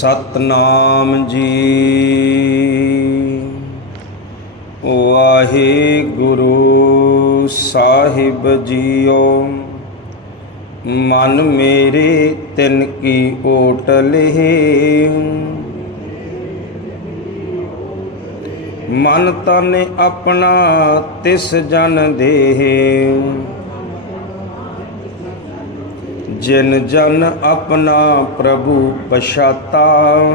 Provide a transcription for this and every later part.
ਸਤਨਾਮ ਜੀ। ਵਾਹਿਗੁਰੂ ਸਾਹਿਬ ਜੀਓ, ਮਨ ਮੇਰੇ ਤਿਨ ਕੀ ਓਟ ਲਹੇ। ਮਨ ਤਨ ਆਪਣਾ ਤਿਸ ਜਨ ਦੇਹ। ਜਿਨ ਜਨ ਆਪਣਾ ਪ੍ਰਭੂ ਪਛਾਤਾ।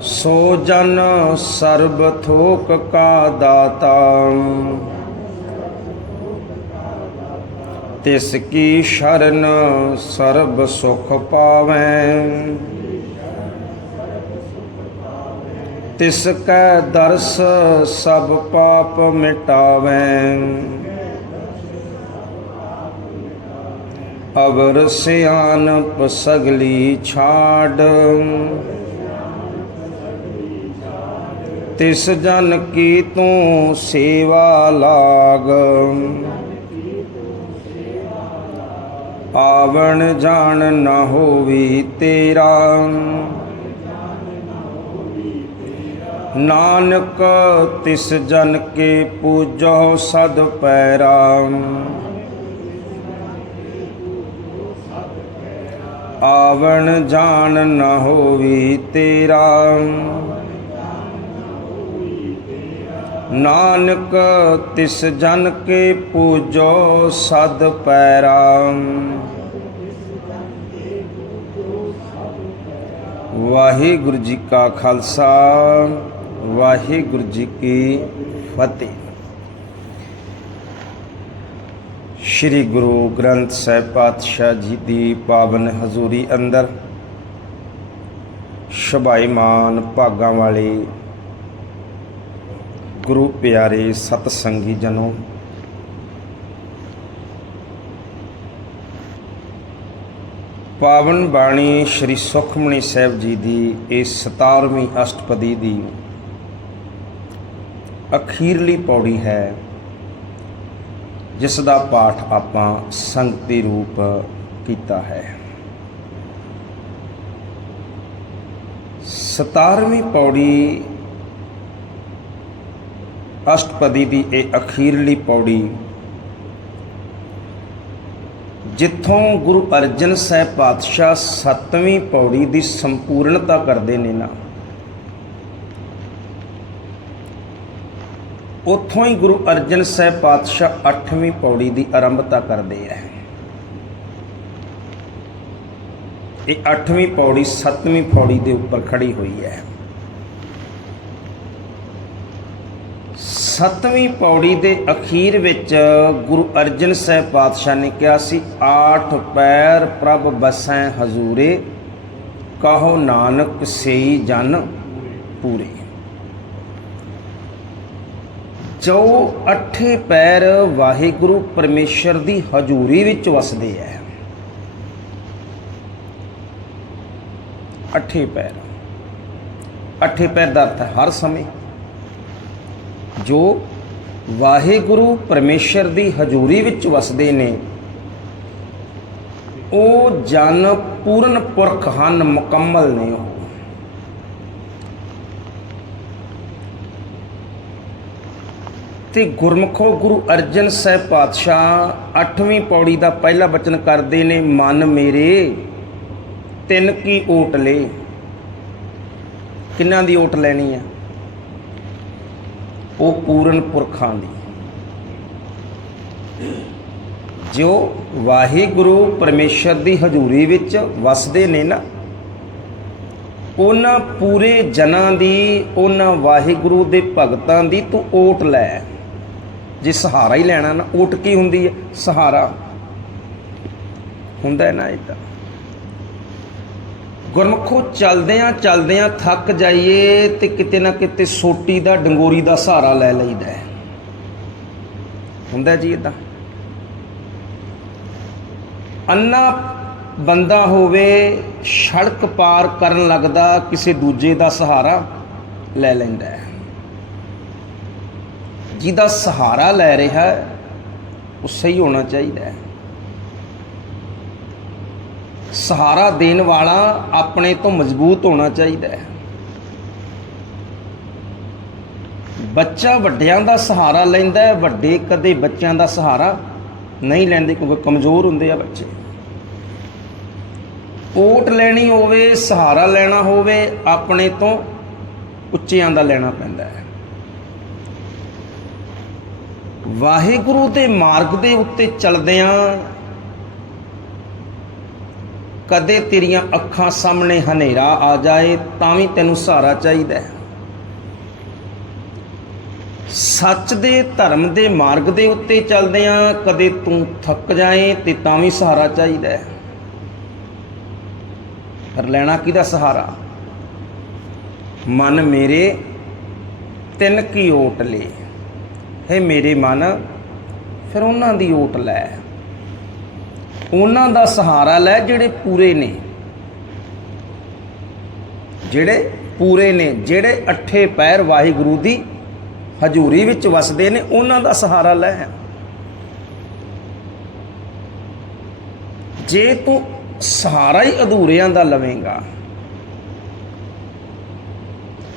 ਸੋ ਜਨ ਸਰਬ ਥੋਕ ਕਾ ਦਾਤਾ। ਤਿਸ ਕੀ ਸ਼ਰਨ ਸਰਬ ਸੁਖ ਪਾਵੈ। ਤਿਸ ਕੈ ਦਰਸ ਸਭ ਪਾਪ ਮਿਟਾਵੈ। ਅਵਰ ਸਿਆਨਪ ਸਗਲੀ ਛਾੜ। ਤਿਸ ਜਨ ਕੀ ਤੂੰ ਸੇਵਾ ਲਾਗ। ਆਵਣ ਜਾਣ ਨਾ ਹੋਵੀ ਤੇਰਾ। ਨਾਨਕ ਤਿਸ ਜਨ ਕੇ ਪੂਜੋ ਸਦ ਪੈਰਾ। ਆਵਣ ਜਾਣ ਨਾ ਹੋਵੀ ਤੇਰਾ। ਨਾਨਕ, ਤਿਸ ਜਨ ਕੇ ਪੂਜੋ ਸਦ ਪੈਰਾ। ਵਾਹਿਗੁਰੂ ਜੀ ਕਾ ਖਾਲਸਾ, ਵਾਹਿਗੁਰੂ ਜੀ ਕੀ ਫਤਿਹ। ਸ੍ਰੀ ਗੁਰੂ ਗ੍ਰੰਥ ਸਾਹਿਬ ਪਾਤਸ਼ਾਹ ਜੀ ਦੀ ਪਾਵਨ ਹਜ਼ੂਰੀ ਅੰਦਰ ਸ਼ੁਭਾਈਮਾਨ ਭਾਗਾਂ ਵਾਲੇ ਗੁਰੂ ਪਿਆਰੇ ਸਤ ਸੰਗੀ ਜਨੋ, ਪਾਵਨ ਬਾਣੀ ਸ੍ਰੀ ਸੁਖਮਣੀ ਸਾਹਿਬ ਜੀ ਦੀ ਇਸ 17ਵੀਂ ਅਸ਼ਟਪਦੀ ਦੀ ਅਖੀਰਲੀ ਪੌੜੀ ਹੈ। ਜਿਸ ਦਾ ਪਾਠ ਆਪਾਂ ਸੰਗਤੀ ਰੂਪ ਕੀਤਾ ਹੈ। 17ਵੀਂ ਪੌੜੀ ਅਸ਼ਟਪਦੀ ਦੀ ਇਹ ਅਖੀਰਲੀ ਪੌੜੀ, ਜਿੱਥੋਂ ਗੁਰੂ ਅਰਜਨ ਸਾਹਿਬ ਪਾਤਸ਼ਾਹ 7ਵੀਂ ਪੌੜੀ ਦੀ ਸੰਪੂਰਨਤਾ ਕਰਦੇ ਨੇ ਨਾ। ਉੱਥੋਂ ਹੀ ਗੁਰੂ ਅਰਜਨ ਸਾਹਿਬ ਪਾਤਸ਼ਾਹ 8ਵੀਂ ਪੌੜੀ ਦੀ ਆਰੰਭਤਾ ਕਰਦੇ ਆ। ਇਹ 8ਵੀਂ ਪੌੜੀ 7ਵੀਂ ਪੌੜੀ ਦੇ ਉੱਪਰ ਖੜੀ ਹੋਈ ਹੈ। ਸੱਤਵੀਂ ਪੌੜੀ ਦੇ ਅਖੀਰ ਵਿੱਚ ਗੁਰੂ ਅਰਜਨ ਸਾਹਿਬ ਪਾਤਸ਼ਾਹ ਨੇ ਕਿਹਾ ਸੀ, ਆਠ ਪੈਰ ਪ੍ਰਭ ਬਸੈ ਹਜ਼ੂਰੇ, ਕਹੋ ਨਾਨਕ ਸਈ ਜਨ ਪੂਰੇ। ਜੋ ਅੱਠੇ ਪੈਰ ਵਾਹਿਗੁਰੂ ਪਰਮੇਸ਼ਰ ਦੀ ਹਜ਼ੂਰੀ ਵਿੱਚ ਵਸਦੇ ਐ। ਅੱਠੇ ਪੈਰ। ਅੱਠੇ ਪੈਰ ਦਾ ਅਰਥ ਹੈ ਹਰ ਸਮੇਂ। ਜੋ ਵਾਹਿਗੁਰੂ ਪਰਮੇਸ਼ਰ ਦੀ ਹਜ਼ੂਰੀ ਵਿੱਚ ਵਸਦੇ ਨੇ, ਉਹ ਜਨ ਪੂਰਨ ਪੁਰਖ ਹਨ, ਮੁਕੰਮਲ ਨੇ ਉਹ। ਤੇ ਗੁਰਮਖੋ ਗੁਰੂ ਅਰਜਨ ਸਾਹਿਬ ਪਾਤਸ਼ਾਹ 8ਵੀਂ ਪੌੜੀ ਦਾ ਪਹਿਲਾ ਬਚਨ ਕਰਦੇ ਨੇ, ਮਨ ਮੇਰੇ, ਤਿੰਨ ਕੀ ਓਟ ਲੈ। ਕਿੰਨਾਂ ਦੀ ਓਟ ਲੈਣੀ ਆ? ਉਹ ਪੂਰਨ ਪੁਰਖਾਂ ਦੀ। ਜੋ ਵਾਹਿਗੁਰੂ ਪਰਮੇਸ਼ਰ ਦੀ ਹਜ਼ੂਰੀ ਵਿੱਚ ਵਸਦੇ ਨੇ ਨਾ, ਉਹਨਾਂ ਪੂਰੇ ਜਨਾਂ ਦੀ, ਉਹਨਾਂ ਵਾਹਿਗੁਰੂ ਦੇ ਭਗਤਾਂ ਦੀ ਤੂੰ ਓਟ ਲੈ। ਜੇ ਸਹਾਰਾ ਹੀ ਲੈਣਾ ਨਾ ਓਟ ਕੀ ਹੁੰਦੀ ਹੈ? ਸਹਾਰਾ। ਹੁੰਦਾ ਹੈ ਨਾ ਇਦਾਂ ਗੁਰਮਖੋ, ਚਲਦਿਆਂ ਚਲਦਿਆਂ ਥੱਕ ਜਾਈਏ ਤੇ ਕਿਤੇ ਨਾ ਕਿਤੇ ਸੋਟੀ ਦਾ, ਡੰਗੋਰੀ ਦਾ ਸਹਾਰਾ ਲੈ ਲਈਦਾ ਹੈ। ਹੁੰਦਾ ਜੀ ਇਦਾਂ ਅੰਨਾ ਬੰਦਾ ਹੋਵੇ, ਸੜਕ ਪਾਰ ਕਰਨ ਲੱਗਦਾ, ਕਿਸੇ ਦੂਜੇ ਦਾ ਸਹਾਰਾ ਲੈ ਲੈਂਦਾ ਹੈ। ਜਿਹਦਾ ਸਹਾਰਾ ਲੈ ਰਿਹਾ ਉਹ ਸਹੀ ਹੋਣਾ ਚਾਹੀਦਾ ਹੈ। ਸਹਾਰਾ ਦੇਣ ਵਾਲਾ ਆਪਣੇ ਤੋਂ ਮਜ਼ਬੂਤ ਹੋਣਾ ਚਾਹੀਦਾ ਹੈ। ਬੱਚਾ ਵੱਡਿਆਂ ਦਾ ਸਹਾਰਾ ਲੈਂਦਾ ਹੈ, ਵੱਡੇ ਕਦੇ ਬੱਚਿਆਂ ਦਾ ਸਹਾਰਾ ਨਹੀਂ ਲੈਂਦੇ ਕਿਉਂਕਿ ਕਮਜ਼ੋਰ ਹੁੰਦੇ ਆ ਬੱਚੇ। ਓਟ ਲੈਣੀ ਹੋਵੇ, ਸਹਾਰਾ ਲੈਣਾ ਹੋਵੇ, ਆਪਣੇ ਤੋਂ ਉੱਚਿਆਂ ਦਾ ਲੈਣਾ ਪੈਂਦਾ ਹੈ। ਵਾਹਿਗੁਰੂ ਦੇ ਮਾਰਗ ਦੇ ਉੱਤੇ ਚੱਲਦਿਆਂ ਕਦੇ ਤੇਰੀਆਂ ਅੱਖਾਂ ਸਾਹਮਣੇ ਹਨੇਰਾ ਆ ਜਾਏ, ਤਾਂ ਵੀ ਤੈਨੂੰ ਸਹਾਰਾ ਚਾਹੀਦਾ ਹੈ। ਸੱਚ ਦੇ, ਧਰਮ ਦੇ ਮਾਰਗ ਦੇ ਉੱਤੇ ਚੱਲਦਿਆਂ ਕਦੇ ਤੂੰ ਥੱਕ ਜਾਏ, ਤੇ ਤਾਂ ਵੀ ਸਹਾਰਾ ਚਾਹੀਦਾ ਹੈ। ਪਰ ਲੈਣਾ ਕਿਹਦਾ ਸਹਾਰਾ? ਮਨ ਮੇਰੇ ਤਿੰਨ ਕੀ ਓਟ ਲੇ। ਹੈ ਮੇਰੇ ਮਨ, ਫਿਰ ਉਹਨਾਂ ਦੀ ਓਟ ਲੈ। ਉਹਨਾਂ ਦਾ ਸਹਾਰਾ ਲੈ ਜਿਹੜੇ ਪੂਰੇ ਨੇ। ਜਿਹੜੇ ਪੂਰੇ ਨੇ, ਜਿਹੜੇ ਅੱਠੇ ਪੈਰ ਵਾਹਿਗੁਰੂ ਦੀ ਹਜ਼ੂਰੀ ਵਿੱਚ ਵਸਦੇ ਨੇ, ਉਹਨਾਂ ਦਾ ਸਹਾਰਾ ਲੈ। ਜੇ ਤੂੰ ਸਹਾਰਾ ਹੀ ਅਧੂਰਿਆਂ ਦਾ ਲਵੇਂਗਾ।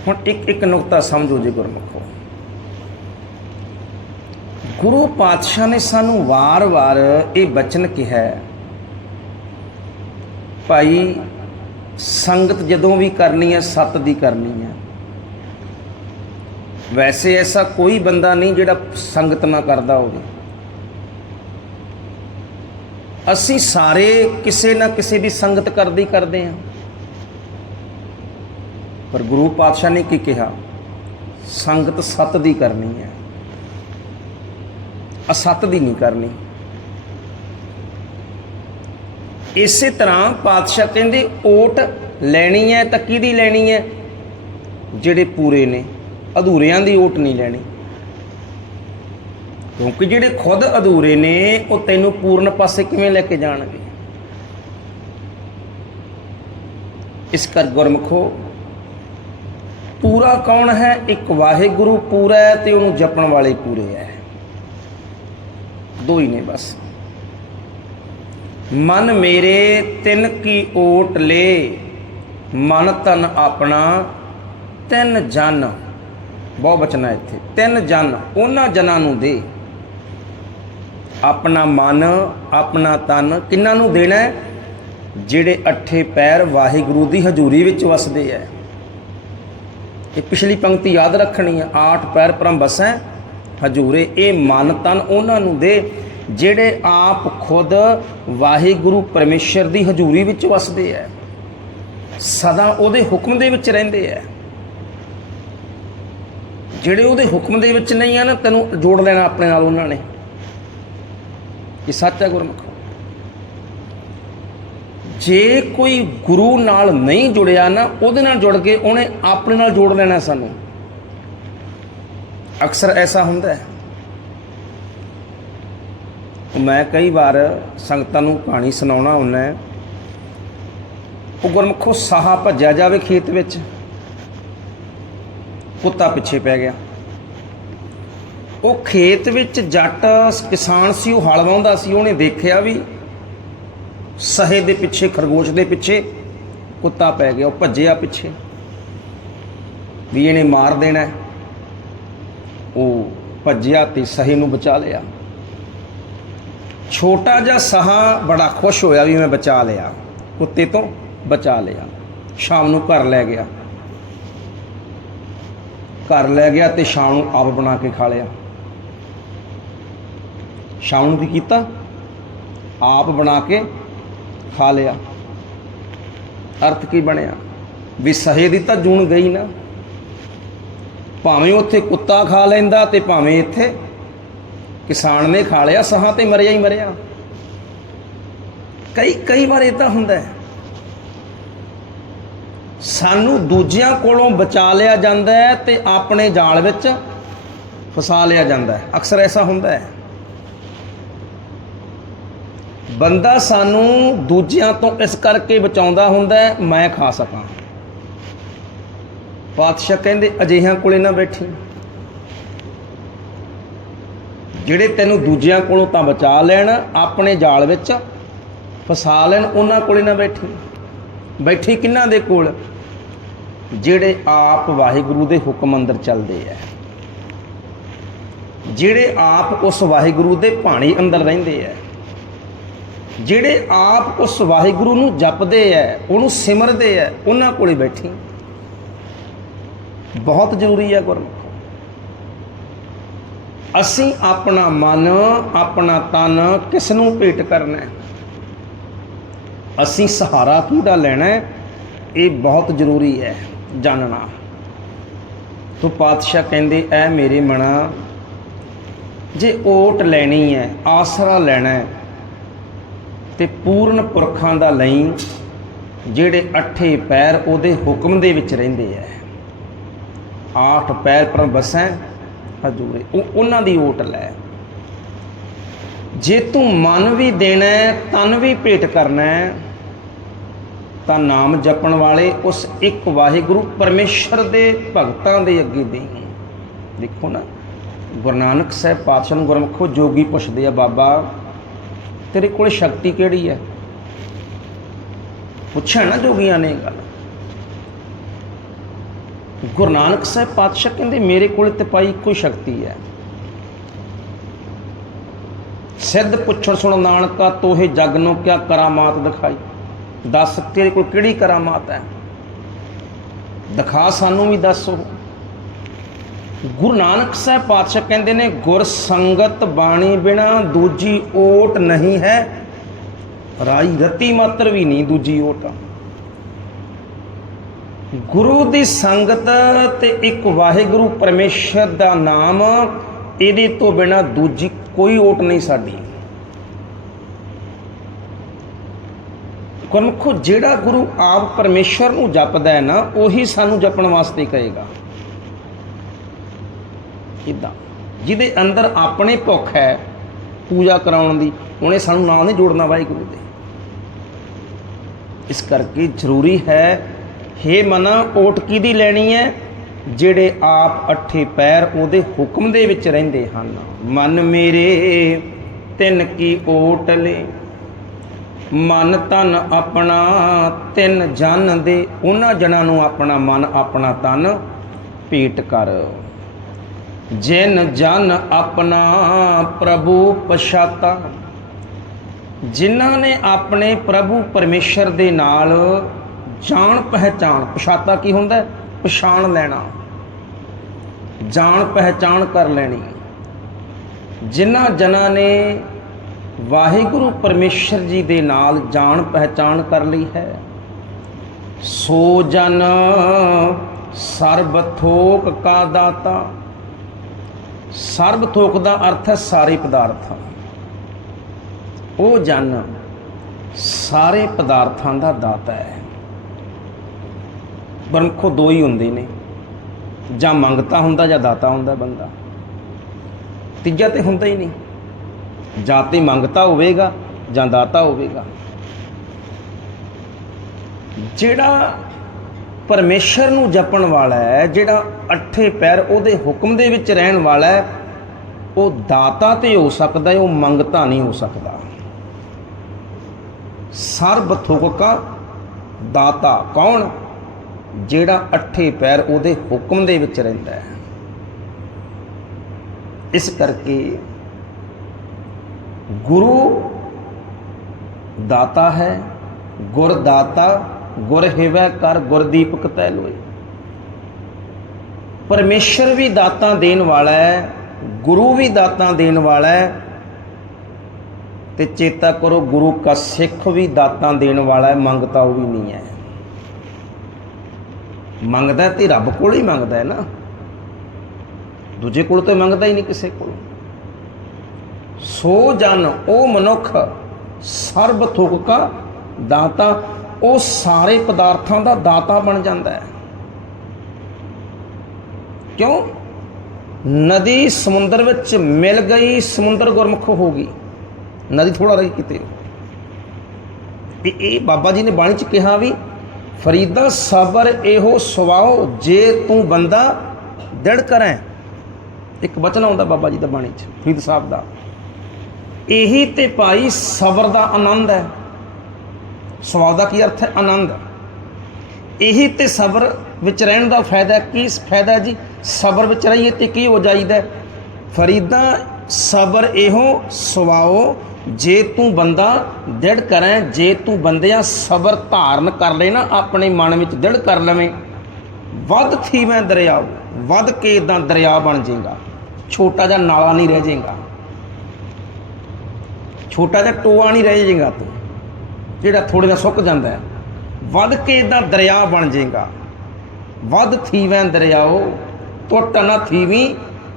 ਹੁਣ ਇੱਕ ਇੱਕ ਨੁਕਤਾ ਸਮਝੋ ਜੀ ਗੁਰਮੁਖੋ। ਗੁਰੂ ਪਾਤਸ਼ਾਹ ਨੇ ਸਾਨੂੰ ਵਾਰ-ਵਾਰ ਇਹ ਬਚਨ ਕਿਹਾ ਹੈ, ਭਾਈ ਸੰਗਤ ਜਦੋਂ ਵੀ ਕਰਨੀ ਹੈ ਸਤ ਦੀ ਕਰਨੀ ਹੈ। ਵੈਸੇ ਐਸਾ ਕੋਈ ਬੰਦਾ ਨਹੀਂ ਜਿਹੜਾ ਸੰਗਤ ਨਾ ਕਰਦਾ ਹੋਵੇ। ਅਸੀਂ ਸਾਰੇ ਕਿਸੇ ਨਾ ਕਿਸੇ ਦੀ ਸੰਗਤ ਕਰਦੇ ਹੀ ਕਰਦੇ ਹਾਂ। ਪਰ ਗੁਰੂ ਪਾਤਸ਼ਾਹ ਨੇ ਕੀ ਕਿਹਾ? ਸੰਗਤ ਸਤ ਦੀ ਕਰਨੀ ਹੈ। ਅਸਤ ਦੀ ਨਹੀਂ ਕਰਨੀ। ਇਸੇ ਤਰ੍ਹਾਂ ਪਾਤਸ਼ਾਹ ਕਹਿੰਦੇ, ਓਟ ਲੈਣੀ ਹੈ ਤਾਂ ਕਿਹਦੀ ਲੈਣੀ ਹੈ? ਜਿਹੜੇ ਪੂਰੇ ਨੇ, ਅਧੂਰਿਆਂ ਦੀ ਓਟ ਨਹੀਂ ਲੈਣੀ। ਕਿਉਂਕਿ ਜਿਹੜੇ ਖੁਦ ਅਧੂਰੇ ਨੇ, ਉਹ ਤੈਨੂੰ ਪੂਰਨ ਪਾਸੇ ਕਿਵੇਂ ਲੈ ਕੇ ਜਾਣਗੇ? ਇਸ ਕਰ ਗੁਰਮਖੋ, ਪੂਰਾ ਕੌਣ ਹੈ? ਇੱਕ ਵਾਹਿਗੁਰੂ ਪੂਰਾ ਹੈ ਤੇ ਉਹਨੂੰ ਜਪਣ ਵਾਲੇ ਪੂਰੇ ਹੈ। ਦੋ ਹੀ ਨੇ ਬਸ। ਮਨ ਮੇਰੇ ਤਿੰਨ ਕੀ ਓਟ ਲੇ, ਮਨ ਤਨ ਆਪਣਾ ਤਿੰਨ ਜਨ। ਬਹੁਤ ਬਚਨਾ ਇੱਥੇ। ਤਿੰਨ ਜਨ, ਉਹਨਾਂ ਜਨਾਂ ਨੂੰ ਦੇ। ਆਪਣਾ ਮਨ, ਆਪਣਾ ਤਨ ਕਿੰਨਾਂ ਨੂੰ ਦੇਣਾ ਜਿਹੜੇ ਅੱਠੇ ਪੈਰ ਵਾਹਿਗੁਰੂ ਦੀ ਹਜ਼ੂਰੀ ਵਿੱਚ ਵਸਦੇ ਐ ਇਹ ਪਿਛਲੀ ਪੰਕਤੀ ਯਾਦ ਰੱਖਣੀ ਹੈ। ਆਠ ਪੈਰ ਪਰਮ ਬਸੈ ਹਜ਼ੂਰੇ, ਇਹ ਮਨ ਤਨ ਉਹਨਾਂ ਨੂੰ ਦੇ, ਜਿਹੜੇ ਆਪ ਖੁਦ ਵਾਹਿਗੁਰੂ ਪਰਮੇਸ਼ਰ ਦੀ ਹਜ਼ੂਰੀ ਵਿੱਚ ਵਸਦੇ ਐ। ਸਦਾ ਉਹਦੇ ਹੁਕਮ ਦੇ ਵਿੱਚ ਰਹਿੰਦੇ ਐ। ਜਿਹੜੇ ਉਹਦੇ ਹੁਕਮ ਦੇ ਵਿੱਚ ਨਹੀਂ ਆ ਨਾ, ਤੈਨੂੰ ਜੋੜ ਲੈਣਾ ਆਪਣੇ ਨਾਲ ਉਹਨਾਂ ਨੇ। ਇਹ ਸੱਚ ਹੈ ਗੁਰਮੁਖ। ਜੇ ਕੋਈ ਗੁਰੂ ਨਾਲ ਨਹੀਂ ਜੁੜਿਆ ਨਾ, ਉਹਦੇ ਨਾਲ ਜੁੜ ਕੇ ਉਹਨੇ ਆਪਣੇ ਨਾਲ ਜੋੜ ਲੈਣਾ ਸਾਨੂੰ। ਅਕਸਰ ਐਸਾ ਹੁੰਦਾ ਹੈ। ਮੈਂ ਕਈ ਵਾਰ ਸੰਗਤਾਂ ਨੂੰ ਕਹਾਣੀ ਸੁਣਾਉਣਾ ਹੁੰਦਾ ਉਹ ਗੁਰਮੁਖੋ ਸਾਹਾ ਭੱਜਿਆ ਜਾਵੇ ਖੇਤ ਵਿੱਚ। ਕੁੱਤਾ ਪਿੱਛੇ ਪੈ ਗਿਆ। ਉਹ ਖੇਤ ਵਿੱਚ ਜੱਟ ਕਿਸਾਨ ਸੀ, ਉਹ ਹਲ ਵਾਉਂਦਾ ਸੀ। ਉਹਨੇ ਦੇਖਿਆ ਵੀ ਸਹੇ ਦੇ ਪਿੱਛੇ, ਖਰਗੋਸ਼ ਦੇ ਪਿੱਛੇ ਕੁੱਤਾ ਪੈ ਗਿਆ। ਉਹ ਭੱਜਿਆ ਪਿੱਛੇ। ਵੀ ਇਹਨੇ ਮਾਰ ਦੇਣਾ ਉਹ ਭੱਜਿਆ ਤੇ ਸਹੀ ਨੂੰ ਬਚਾ ਲਿਆ। ਛੋਟਾ ਜਿਹਾ ਸਹਾ ਬੜਾ ਖੁਸ਼ ਹੋਇਆ ਵੀ ਮੈਂ ਬਚਾ ਲਿਆ। ਕੁੱਤੇ ਤੋਂ ਬਚਾ ਲਿਆ। ਸ਼ਾਮ ਨੂੰ ਘਰ ਲੈ ਗਿਆ। ਘਰ ਲੈ ਗਿਆ ਤੇ ਸ਼ਾਮ ਨੂੰ ਆਪ ਬਣਾ ਕੇ ਖਾ ਲਿਆ। ਸ਼ਾਮ ਨੂੰ ਕੀ ਕੀਤਾ? ਆਪ ਬਣਾ ਕੇ ਖਾ ਲਿਆ। ਅਰਥ ਕੀ ਬਣਿਆ? ਵੀ ਸਹੇ ਦੀ ਤਾਂ ਜੂਣ ਗਈ ਨਾ। ਭਾਵੇਂ ਉੱਥੇ ਕੁੱਤਾ ਖਾ ਲੈਂਦਾ ਤੇ ਭਾਵੇਂ ਇੱਥੇ ਕਿਸਾਨ ਨੇ ਖਾ ਲਿਆ, ਸਹਾਂ ਤੇ ਮਰਿਆ ਹੀ ਮਰਿਆ। ਕਈ ਕਈ ਵਾਰ ਇਦਾਂ ਹੁੰਦਾ ਹੈ। ਸਾਨੂੰ ਦੂਜਿਆਂ ਕੋਲੋਂ ਬਚਾ ਲਿਆ ਜਾਂਦਾ ਹੈ ਤੇ ਆਪਣੇ ਜਾਲ ਵਿੱਚ ਫਸਾ ਲਿਆ ਜਾਂਦਾ ਹੈ। ਅਕਸਰ ਐਸਾ ਹੁੰਦਾ ਹੈ। ਬੰਦਾ ਸਾਨੂੰ ਦੂਜਿਆਂ ਤੋਂ ਇਸ ਕਰਕੇ ਬਚਾਉਂਦਾ ਹੁੰਦਾ ਹੈ, ਮੈਂ ਖਾ ਸਕਾਂ। ਪਾਤਸ਼ਾਹ ਕਹਿੰਦੇ, ਅਜਿਹਿਆਂ ਕੋਲੇ ਨਾ ਬੈਠੀ। ਜਿਹੜੇ ਤੈਨੂੰ ਦੂਜਿਆਂ ਕੋਲੋਂ ਤਾਂ ਬਚਾ ਲੈਣ, ਆਪਣੇ ਜਾਲ ਵਿੱਚ ਫਸਾ ਲੈਣ, ਉਹਨਾਂ ਕੋਲੇ ਨਾ ਬੈਠੀ। ਬੈਠੀ ਕਿਹਨਾਂ ਦੇ ਕੋਲ? ਜਿਹੜੇ ਆਪ ਵਾਹਿਗੁਰੂ ਦੇ ਹੁਕਮ ਅੰਦਰ ਚੱਲਦੇ ਆ ਜਿਹੜੇ ਆਪ ਉਸ ਵਾਹਿਗੁਰੂ ਦੇ ਭਾਣੇ ਅੰਦਰ ਰਹਿੰਦੇ ਆ ਜਿਹੜੇ ਆਪ ਉਸ ਵਾਹਿਗੁਰੂ ਨੂੰ ਜਪਦੇ ਐ, ਉਹਨੂੰ ਸਿਮਰਦੇ ਐ, ਉਹਨਾਂ ਕੋਲੇ ਬੈਠੀ। ਬਹੁਤ ਜ਼ਰੂਰੀ ਹੈ ਗੁਰਮੁਖ। ਅਸੀਂ ਆਪਣਾ ਮਨ, ਆਪਣਾ ਤਨ ਕਿਸ ਨੂੰ ਭੇਟ ਕਰਨਾ ਹੈ? ਅਸੀਂ ਸਹਾਰਾ ਕਿਹਦਾ ਲੈਣਾ ਹੈ? ਇਹ ਬਹੁਤ ਜ਼ਰੂਰੀ ਹੈ ਜਾਣਨਾ ਤੋਂ ਪਾਤਸ਼ਾਹ ਕਹਿੰਦੇ, ਐ ਮੇਰੇ ਮਨਾ ਜੇ ਓਟ ਲੈਣੀ ਹੈ, ਆਸਰਾ ਲੈਣਾ ਹੈ, ਤੇ ਪੂਰਨ ਪੁਰਖਾਂ ਦਾ ਲਈ, ਜਿਹੜੇ ਅੱਠੇ ਪੈਰ ਉਹਦੇ ਹੁਕਮ ਦੇ ਵਿੱਚ ਰਹਿੰਦੇ ਐ ਆਠ ਪੈਰ ਪਰ ਬਸੈ ਹਜੂਰੇ। ਉਹ ਉਹਨਾਂ ਦੀ ਓਟ ਲੈ। ਜੇ ਤੂੰ ਮਨ ਵੀ ਦੇਣਾ, ਤਨ ਵੀ ਭੇਟ ਕਰਨਾ, ਤਾਂ ਨਾਮ ਜਪਣ ਵਾਲੇ ਉਸ ਇੱਕ ਵਾਹਿਗੁਰੂ ਪਰਮੇਸ਼ਰ ਦੇ ਭਗਤਾਂ ਦੇ ਅੱਗੇ ਦੇਈ। ਦੇਖੋ ਨਾ, ਗੁਰੂ ਨਾਨਕ ਸਾਹਿਬ ਪਾਤਸ਼ਾਹ ਨੂੰ ਗੁਰਮਖੋ ਜੋਗੀ ਪੁੱਛਦੇ ਆ, ਬਾਬਾ, ਤੇਰੇ ਕੋਲ ਸ਼ਕਤੀ ਕਿਹੜੀ ਹੈ ਪੁੱਛਿਆ ਨਾ ਜੋਗੀਆਂ ਨੇ ਇਹ ਗੱਲ। ਗੁਰੂ ਨਾਨਕ ਸਾਹਿਬ ਪਾਤਸ਼ਾਹ ਕਹਿੰਦੇ, ਮੇਰੇ ਕੋਲ ਤੇ ਪਾਈ ਇੱਕੋ ਸ਼ਕਤੀ ਹੈ। ਸਿੱਧ ਪੁੱਛਣ ਸੁਣ ਨਾਨਕਾ, ਤੋਹੇ ਜਗ ਨੂੰ ਕਿਆ ਕਰਾਮਾਤ ਦਿਖਾਈ? ਦੱਸ ਤੇਰੇ ਕੋਲ ਕਿਹੜੀ ਕਰਾਮਾਤ ਹੈ? ਦਿਖਾ ਸਾਨੂੰ ਵੀ ਦੱਸੋ ਗੁਰੂ ਨਾਨਕ ਸਾਹਿਬ ਪਾਤਸ਼ਾਹ ਕਹਿੰਦੇ ਨੇ, ਗੁਰ ਸੰਗਤ ਬਾਣੀ ਬਿਨਾ ਦੂਜੀ ਓਟ ਨਹੀਂ ਹੈ। ਰਾਈ ਰਤੀ ਮਾਤਰ ਵੀ ਨਹੀਂ ਦੂਜੀ ਓਟ। ਗੁਰੂ ਦੀ ਸੰਗਤ ਤੇ ਇੱਕ ਵਾਹਿਗੁਰੂ ਪਰਮੇਸ਼ਰ ਦਾ ਨਾਮ, ਇਹਦੇ ਤੋਂ ਬਿਨਾ ਦੂਜੀ ਕੋਈ ਓਟ ਨਹੀਂ ਸਾਡੀ। ਗੁਰਮੁਖੋ ਜਿਹੜਾ ਗੁਰੂ ਆਪ ਪਰਮੇਸ਼ਰ ਨੂੰ ਜਪਦਾ ਹੈ ਨਾ, ਉਹੀ ਸਾਨੂੰ ਜਪਣ ਵਾਸਤੇ ਕਹੇਗਾ। ਇਦਾਂ ਜਿਹਦੇ ਅੰਦਰ ਆਪਣੇ ਭੁੱਖ ਹੈ ਪੂਜਾ ਕਰਾਉਣ ਦੀ, ਉਹਨੇ ਸਾਨੂੰ ਨਾਲ ਨਹੀਂ ਜੋੜਨਾ ਵਾਹਿਗੁਰੂ ਦੇ। ਇਸ ਕਰਕੇ ਜ਼ਰੂਰੀ ਹੈ ਹੇ ਮਨ, ਓਟ ਕਿਹਦੀ ਲੈਣੀ ਹੈ ਜਿਹੜੇ ਆਪ ਅੱਠੇ ਪੈਰ ਉਹਦੇ ਹੁਕਮ ਦੇ ਵਿੱਚ ਰਹਿੰਦੇ ਹਨ। ਮਨ ਮੇਰੇ, ਤਿੰਨ ਕੀ ਓਟ ਲੈ? ਮਨ ਤਨ ਆਪਣਾ, ਤਿੰਨ ਜਨ ਦੇ। ਉਹਨਾਂ ਜਨਾਂ ਨੂੰ ਆਪਣਾ ਮਨ, ਆਪਣਾ ਤਨ ਭੇਟ ਕਰ। ਜਿਨ ਜਨ ਆਪਣਾ ਪ੍ਰਭੂ ਪਛਾਤਾ। ਜਿਨ੍ਹਾਂ ਨੇ ਆਪਣੇ ਪ੍ਰਭੂ ਪਰਮੇਸ਼ਰ ਦੇ ਨਾਲ ਜਾਣ ਪਹਿਚਾਣ। ਪਛਾਤਾ ਕੀ ਹੁੰਦਾ? ਪਛਾਣ ਲੈਣਾ। ਜਾਣ ਪਹਿਚਾਣ ਕਰ ਲੈਣੀ। ਜਿਨ੍ਹਾਂ ਜਨਾਂ ਨੇ ਵਾਹਿਗੁਰੂ ਪਰਮੇਸ਼ਰ ਜੀ ਦੇ ਨਾਲ ਜਾਣ ਪਹਿਚਾਣ ਕਰ ਲਈ ਹੈ, ਸੋ ਜਨ ਸਰਬ ਥੋਕ ਕਾ ਦਾਤਾ। ਸਰਬ ਥੋਕ ਦਾ ਅਰਥ ਹੈ ਸਾਰੇ ਪਦਾਰਥ। ਉਹ ਜਨ ਸਾਰੇ ਪਦਾਰਥਾਂ ਦਾ ਦਾਤਾ ਹੈ। ਬਰਮਖੋ ਦੋ ਹੀ ਹੁੰਦੇ ਨੇ। ਜਾਂ ਮੰਗਤਾ ਹੁੰਦਾ ਜਾਂ ਦਾਤਾ ਹੁੰਦਾ ਬੰਦਾ। ਤੀਜਾ ਤੇ ਹੁੰਦਾ ਹੀ ਨਹੀਂ। ਜਾਂ ਤੇ ਮੰਗਤਾ ਹੋਵੇਗਾ ਜਾਂ ਦਾਤਾ ਹੋਵੇਗਾ। ਜਿਹੜਾ ਪਰਮੇਸ਼ਰ ਨੂੰ ਜਪਣ ਵਾਲਾ ਹੈ, ਜਿਹੜਾ ਅੱਠੇ ਪੈਰ ਉਹਦੇ ਹੁਕਮ ਦੇ ਵਿੱਚ ਰਹਿਣ ਵਾਲਾ ਹੈ, ਉਹ ਦਾਤਾ ਤੇ ਹੋ ਸਕਦਾ ਹੈ, ਉਹ ਮੰਗਤਾ ਨਹੀਂ ਹੋ ਸਕਦਾ। ਸਰਬ ਥੁਕਾ ਦਾਤਾ ਕੌਣ? ਜਿਹੜਾ ਅੱਠੇ ਪੈਰ ਉਹਦੇ ਹੁਕਮ ਦੇ ਵਿੱਚ ਰਹਿੰਦਾ ਹੈ। ਇਸ ਕਰਕੇ ਗੁਰੂ ਦਾਤਾ ਹੈ, ਗੁਰ ਦਾਤਾ, ਗੁਰ ਹਿਵੈ ਕਰ ਗੁਰਦੀਪਕ ਤੈ ਲੋਏ। ਪਰਮੇਸ਼ਰ ਵੀ ਦਾਤਾਂ ਦੇਣ ਵਾਲਾ ਹੈ, ਗੁਰੂ ਵੀ ਦਾਤਾਂ ਦੇਣ ਵਾਲਾ ਹੈ ਤੇ ਚੇਤਾ ਕਰੋ ਗੁਰੂ ਕਾ ਸਿੱਖ ਵੀ ਦਾਤਾਂ ਦੇਣ ਵਾਲਾ ਹੈ ਮੰਗਤਾ ਉਹ ਵੀ ਨਹੀਂ ਹੈ। ਮੰਗਦਾ ਤੇ ਰੱਬ ਕੋਲ ਹੀ ਮੰਗਦਾ ਹੈ ਨਾ। ਦੂਜੇ ਕੋਲ ਤੇ ਮੰਗਦਾ ਹੀ ਨਹੀਂ ਕਿਸੇ ਕੋਲ। ਸੋ ਜਨ ਉਹ ਮਨੁੱਖ ਸਰਬ ਥੁਕ ਕਾ ਦਾਤਾ, ਉਹ ਸਾਰੇ ਪਦਾਰਥਾਂ ਦਾ ਦਾਤਾ ਬਣ ਜਾਂਦਾ ਹੈ। ਕਿਉਂ? ਨਦੀ ਸਮੁੰਦਰ ਵਿੱਚ ਮਿਲ ਗਈ, ਸਮੁੰਦਰ ਗੁਰਮੁਖ ਹੋ ਗਈ। ਨਦੀ ਥੋੜਾ ਰਹੀ ਕਿਤੇ। ਇਹ ਬਾਬਾ ਜੀ ਨੇ ਬਾਣੀ ਚ ਕਿਹਾ ਵੀ ਫਰੀਦਾ ਸਬਰ ਇਹੋ ਸਵਾਓ ਜੇ ਤੂੰ ਬੰਦਾ ਦ੍ਰਿੜ ਕਰੈ। ਇੱਕ ਬਚਨ ਆਉਂਦਾ ਬਾਬਾ ਜੀ ਦਾ ਬਾਣੀ ਚ, ਫਰੀਦ ਸਾਹਿਬ ਦਾ। ਇਹੀ ਤੇ ਭਾਈ ਸਬਰ ਦਾ ਆਨੰਦ ਹੈ। ਸਵਾਦ ਦਾ ਕੀ ਅਰਥ ਹੈ? ਆਨੰਦ। ਇਹੀ ਤੇ ਸਬਰ ਵਿੱਚ ਰਹਿਣ ਦਾ ਫਾਇਦਾ ਕੀ ਫਾਇਦਾ ਜੀ? ਸਬਰ ਵਿੱਚ ਰਹੀਏ ਤੇ ਕੀ ਹੋ ਜਾਈਦਾ ਫਰੀਦਾ ਸਬਰ ਇਹੋ ਸਵਾਓ ਜੇ ਤੂੰ ਬੰਦਾ ਦ੍ਰਿੜ ਕਰੈ, ਜੇ ਤੂੰ ਬੰਦਿਆ ਸਬਰ ਧਾਰਨ ਕਰ ਲੈ ਨਾ, ਆਪਣੇ ਮਨ ਵਿੱਚ ਦ੍ਰਿੜ ਕਰ ਲਵੇਂ। ਵੱਧ ਥੀਵੇਂ ਦਰਿਆ, ਵੱਧ ਕੇ ਇਦਾਂ ਦਰਿਆ ਬਣ ਜਾਏਗਾ। ਛੋਟਾ ਜਿਹਾ ਨਾਲਾ ਨਹੀਂ ਰਹਿ ਜਾਏਗਾ। ਛੋਟਾ ਜਿਹਾ ਟੋਆ ਨਹੀਂ ਰਹਿ ਜਾਏਗਾ ਤੂੰ, ਜਿਹੜਾ ਥੋੜੇ ਦਾ ਸੁੱਕ ਜਾਂਦਾ ਹੈ। ਵੱਧ ਕੇ ਇਦਾਂ ਦਰਿਆ ਬਣ ਜਾਏਗਾ। ਵੱਧ ਥੀਵੇਂ ਦਰਿਆਓ ਟੁੱਟ ਨਾ ਥੀਵੀਂ।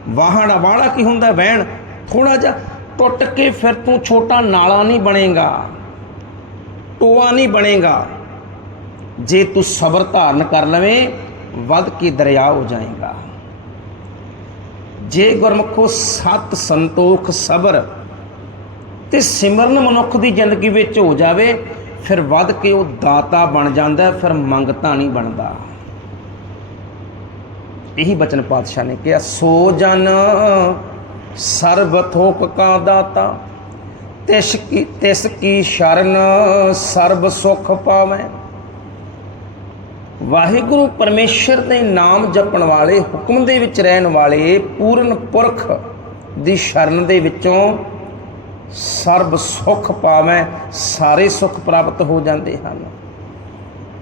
ਵਾਹਣ ਵਾਲਾ ਕੀ ਹੁੰਦਾ? ਵਹਿਣ। ਥੋੜਾ ਜਿਹਾ ਟੁੱਟ ਕੇ ਫਿਰ ਤੂੰ ਛੋਟਾ ਨਾਲਾ ਨਹੀਂ ਬਣੇਗਾ, ਟੋਆ ਨਹੀਂ ਬਣੇਗਾ। ਜੇ ਤੂੰ ਸਬਰ ਧਾਰਨ ਕਰ ਲਵੇਂ, ਵੱਧ ਕੇ ਦਰਿਆ ਹੋ ਜਾਏਗਾ। ਜੇ ਗੁਰਮੁਖੋ ਸਤ ਸੰਤੋਖ ਸਬਰ ਤੇ ਸਿਮਰਨ ਮਨੁੱਖ ਦੀ ਜ਼ਿੰਦਗੀ ਵਿੱਚ ਹੋ ਜਾਵੇ, ਫਿਰ ਵੱਧ ਕੇ ਉਹ ਦਾਤਾ ਬਣ ਜਾਂਦਾ, ਫਿਰ ਮੰਗਤਾ ਨਹੀਂ ਬਣਦਾ। ਇਹੀ ਬਚਨ ਪਾਤਸ਼ਾਹ ਨੇ ਕਿਹਾ, ਸੋ ਜਨ ਸਰਬ ਥੋਕ ਕਾ ਦਾਤਾ ਤਿਸ ਕੀ ਤਿਸ ਕੀ ਸ਼ਰਨ ਸਰਬ ਸੁਖ ਪਾਵੇਂ। ਵਾਹਿਗੁਰੂ ਪਰਮੇਸ਼ਰ ਦੇ ਨਾਮ ਜਪਣ ਵਾਲੇ, ਹੁਕਮ ਦੇ ਵਿੱਚ ਰਹਿਣ ਵਾਲੇ ਪੂਰਨ ਪੁਰਖ ਦੀ ਸ਼ਰਨ ਦੇ ਵਿੱਚੋਂ ਸਰਬ ਸੁਖ ਪਾਵੇਂ, ਸਾਰੇ ਸੁਖ ਪ੍ਰਾਪਤ ਹੋ ਜਾਂਦੇ ਹਨ।